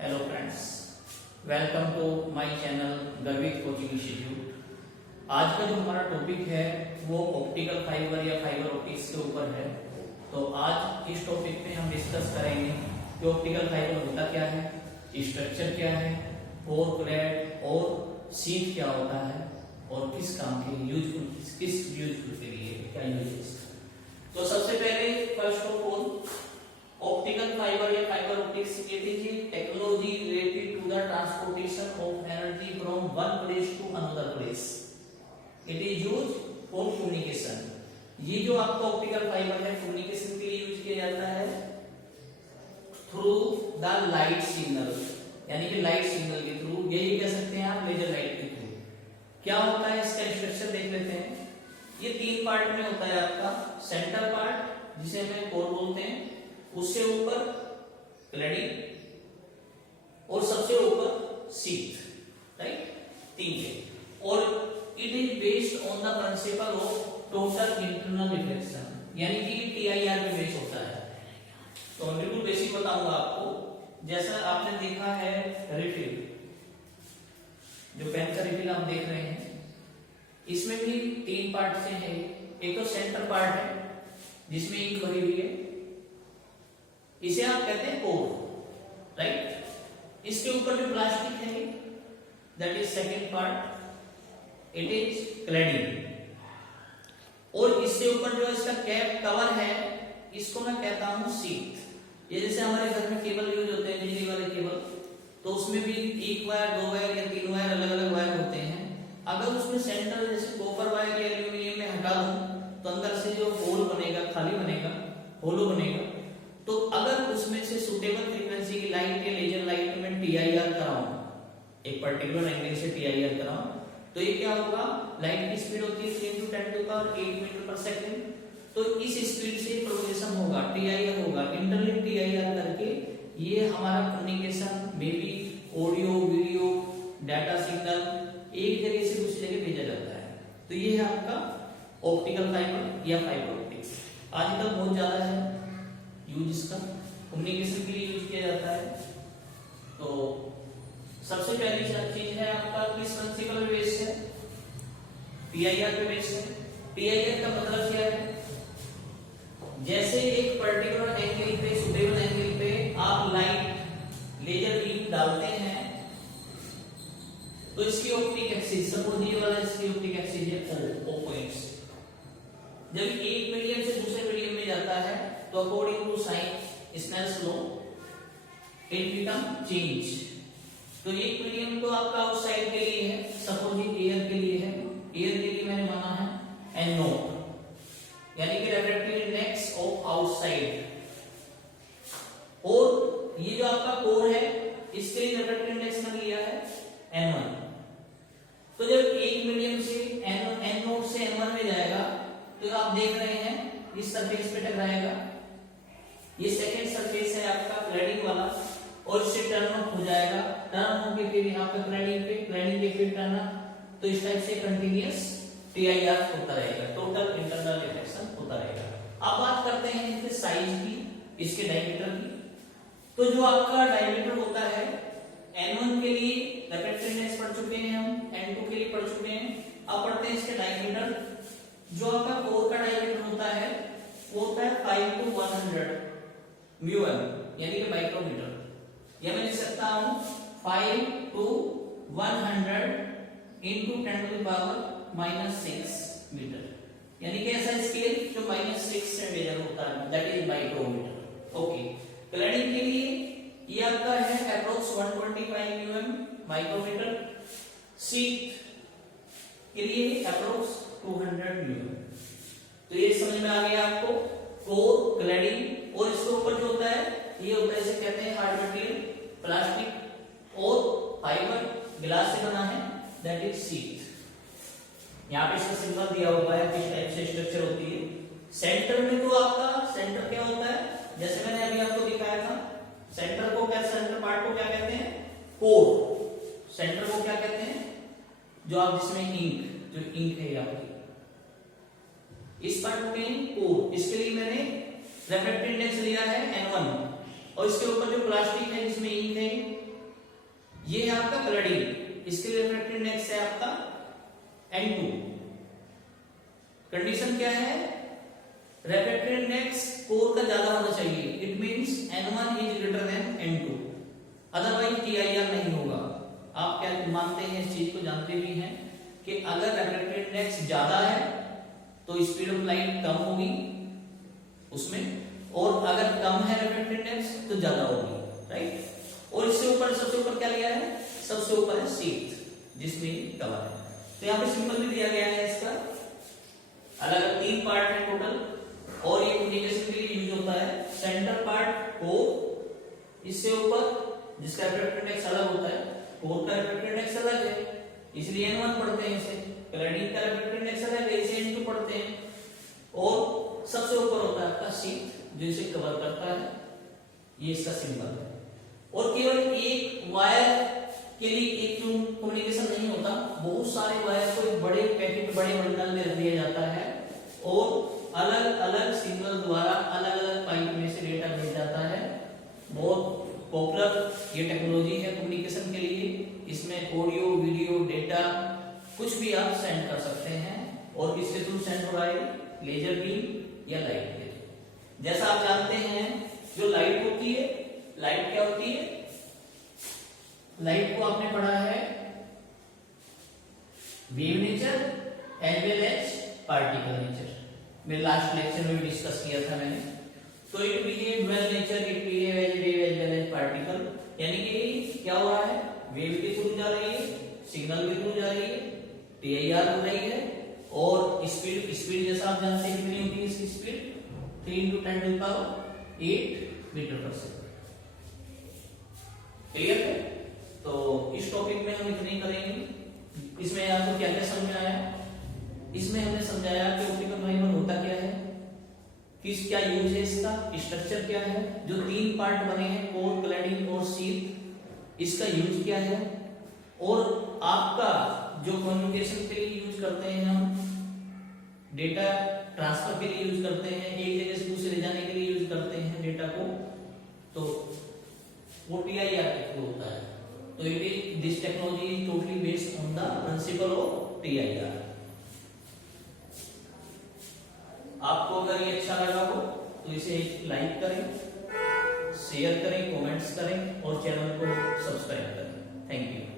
Hello friends, welcome to my channel Garvit coaching institute. आज का जो हमारा टॉपिक है वो ऑप्टिकल फाइबर या फाइबर ऑप्टिक्स के ऊपर है। तो आज इस टॉपिक में हम डिस्कस करेंगे कि ऑप्टिकल फाइबर होता क्या है, स्ट्रक्चर क्या है, और क्लैड और शीट क्या होता है और किस काम के यूजफुल, किस यूजफुल के लिए क्या यूज है। तो सबसे पहले first of all optical fibre या फाइबर ऑप्टिक्स ये थी technology related to the transportation of energy from one place to another place. It is use for communication. ये जो आपका ऑप्टिकल फाइबर है कम्युनिकेशन के लिए यूज किया जाता है थ्रू द लाइट सिग्नल, यानी कि लाइट सिग्नल के थ्रू, यही कह सकते हैं आप लेजर लाइट के थ्रू। क्या होता है इसका स्ट्रक्चर देख लेते हैं। ये तीन पार्ट में होता है आपका। सेंटर पार्ट जिसे हमें कोर बोलते हैं, उससे ऊपर क्लैडिंग और सबसे ऊपर शीट, राइट, तीन के। और it is based on the principle of total internal reflection, यानी कि टीआईआर पे बेस होता है। तो बिल्कुल बेसिक बताऊंगा आपको। जैसा आपने देखा है रिफिल, जो पेन का रिफिल आप देख रहे हैं, इसमें भी तीन पार्ट से है। एक तो सेंटर पार्ट है जिसमें इंक भरी हुई है, इसे आप कहते हैं कोर, राइट। इसके ऊपर जो प्लास्टिक है that is second part, it is cladding. और इससे ऊपर जो इसका कैप कवर है इसको मैं कहता हूं शीट। ये जैसे हमारे घर में केबल यूज होते हैं, बिजली वाले केबल, तो उसमें भी एक वायर, दो वायर या तीन वायर, अलग अलग वायर होते हैं। अगर उसमें सेंटर जैसे कॉपर वायर या एल्यूमिनियम में हटा दूं तो अंदर से जो होल बनेगा, खाली बनेगा, होलो बनेगा। तो अगर उसमें से सुटेबल फ्रीक्वेंसी की लाइट या लेजर लाइट में टीआईआर कराऊं, एक पर्टिकुलर एंगल से टीआईआर कराऊं, तो ये क्या होगा, लाइट की स्पीड होती है 3 × 10⁸ मीटर पर सेकंड। तो इस स्पीड से प्रोपगेशन होगा, टीआईआर होगा। इंटरलिंक टीआईआर करके ये हमारा communication may be audio, video, data signal एक जगह से दूसरी जगह भेजा जाता है। तो ये है आपका ऑप्टिकल फाइबर या फाइबर ऑप्टिक्स। आजकल बहुत ज्यादा है यूज, इसका कम्युनिकेशन के लिए यूज किया जाता है। तो सबसे पहली चीज है आपका किस प्रिंसिपल पे बेस्ड है, टीआईआर पे बेस्ड है। टीआईआर का मतलब क्या है, जैसे एक पर्टिकुलर एंगल पे, सुटेबल एंगल पे आप लाइट लेजर बीम डालते हैं तो इसकी ऑप्टिक एक्सिस, सपोज ये वाला इसकी ऑप्टिक एक्सिस है O पॉइंट्स। जब एक मीडियम से दूसरे मीडियम में जाता है तो according to sine Snell's law it become change. तो एक मीडियम तो आपका आउटसाइड के लिए है, सपोज एयर के लिए है, एयर के लिए मैंने माना है N0, यानी कि रिफ्रैक्टिव इंडेक्स ऑफ आउटसाइड। और ये जो आपका कोर है इसके लिए रिफ्रैक्टिव इंडेक्स मैंने लिया है N1। तो जब एक मीडियम से N0 से N1 में जाएगा तो आप देख रहे हैं इस सरफेस पे टकराएगा। ये सेकंड सरफेस है आपका क्लैडिंग वाला, और इससे टर्न अप हो जाएगा। टर्न होके फिर यहाँ पे क्लैडिंग पे फिर टर्न अप। तो इस टाइप से कंटिन्यूअस टीआईआर होता रहेगा, टोटल इंटरनल रिफ्लेक्शन होता रहेगा। अब बात करते हैं इसके साइज की, इसके डायमीटर की। तो जो आपका डायमीटर होता है N1 के लिए रिफ्रैक्टिव इंडेक्स पढ़ चुके हैं हम, N2 के लिए पढ़ चुके हैं। अब पढ़ते हैं इसके डायमीटर। जो आपका कोर का डायमीटर होता है वो होता है 5 to 100 μm, यानी कि माइक्रोमीटर। या मैं लिख सकता हूं 5 to 100 into 10⁻⁻6 मीटर, यानी कि ऐसा स्केल जो -6 से मेजर होता है, that is micrometre. Okay, cladding के लिए ये आपका है अप्रोक्स 125 mm माइक्रोमीटर। शीट के लिए अप्रोक्स 200 mm। तो ये समझ में आ गया आपको, कोर, क्लैडिंग, और इसके ऊपर जो होता है ये होता है, इसे कहते हैं हार्ड मटेरियल, प्लास्टिक और फाइबर, ग्लास से बना है, दैट इज शीट। यहाँ पे इसका सिंबल दिया हुआ है किस टाइप से स्ट्रक्चर होती है। सेंटर में तो आपका सेंटर क्या होता है, जैसे मैंने अभी आपको दिखाया था, सेंटर को क्या, सेंटर पार्ट को क्या कहते हैं, कोर। सेंटर को क्या कहते हैं, जो आप जिसमें इंक, जो इंक है आपकी, इस पार्ट को कहें कोर। इसके लिए मैंने रिफ्रैक्टिव इंडेक्स लिया है N1, और इसके ऊपर जो प्लास्टिक है जिसमें इंक है N2। कंडीशन क्या है? रेफ्रेक्टिव इंडेक्स कोर का ज्यादा होना चाहिए। It means N1 is greater than N2, otherwise TIR नहीं होगा। आप क्या मानते हैं, इस चीज को जानते भी हैं कि अगर रेफ्रेक्टिव इंडेक्स ज्यादा है तो स्पीड ऑफ लाइट कम होगी उसमें, और अगर कम है रेफ्रेक्टिव इंडेक्स तो ज्यादा होगी, राइट। और इससे ऊपर, सबसे ऊपर क्या लिया है? सबसे ऊपर है शीट जिसमें कवर है। तो यहाँ पे सिंबल भी दिया गया है इसका। अलग अलग 3 पार्ट है टोटल, और ये कम्युनिकेशन के लिए यूज होता है। सेंटर पार्ट कोर, इससे ऊपर जिसका रिफ्रैक्टिव इंडेक्स अलग होता है, कोर का रिफ्रैक्टिव इंडेक्स अलग है इसलिए N1 पढ़ते हैं इसे। क्लैडिंग का रिफ्रैक्टिव इंडेक्स अलग है इसे N2 पढ़ते हैं। और सबसे ऊपर होता है आपका शीट जो इसे कवर करता है, ये इसका सिंबल है। और केवल एक वायर के लिए एक कम्युनिकेशन नहीं होता, बहुत सारे वायर को एक बड़े पैकेट, बड़े बंडल में रख दिया जाता है और अलग अलग सिग्नल द्वारा अलग अलग पाइप में से डेटा भेज जाता है। बहुत पॉपुलर ये टेक्नोलॉजी है कम्युनिकेशन के लिए। इसमें ऑडियो, वीडियो, डेटा कुछ भी आप सेंड कर सकते हैं। और किसके थ्रू सेंड हो रहा है? लेजर बीम या लाइट के थ्रू। जैसा आप जानते हैं जो लाइट होती है, लाइट क्या होती है? लाइट को आपने पढ़ा है wave nature as well as particle nature, मेरे लास्ट लेक्चर में भी डिस्कस किया था मैंने। तो it behave dual nature, it behave as wave as well as particle. यानी कि क्या हो रहा है? वेव के थ्रू जा रही है, सिग्नल के थ्रू जा रही है, TIR हो रही है, और स्पीड जैसा आप जानते हैं कितनी होती है इसकी स्पीड? 3 × 10⁸ मीटर पर सेकंड। क्लियर है? तो इस टॉपिक में हम इतने ही करेंगे। इसमें आपको क्या क्या समझ में आया? इसमें हमने समझाया कि ऑप्टिकल फाइबर होता क्या है, किस क्या यूज है इसका, स्ट्रक्चर क्या है, जो 3 पार्ट बने हैं कोर, क्लैडिंग और शीट, इसका यूज क्या है, और आपका जो कम्युनिकेशन के लिए यूज करते हैं हम, डेटा ट्रांसफर के लिए यूज करते हैं, एक जगह से दूसरे ले जाने के लिए यूज करते हैं डेटा को, तो वो TIR के थ्रू होता है। तो this technology is totally based on the principle of TIR। आपको अगर ये अच्छा लगा हो तो इसे लाइक करें, शेयर करें, कमेंट्स करें और चैनल को सब्सक्राइब करें। Thank you.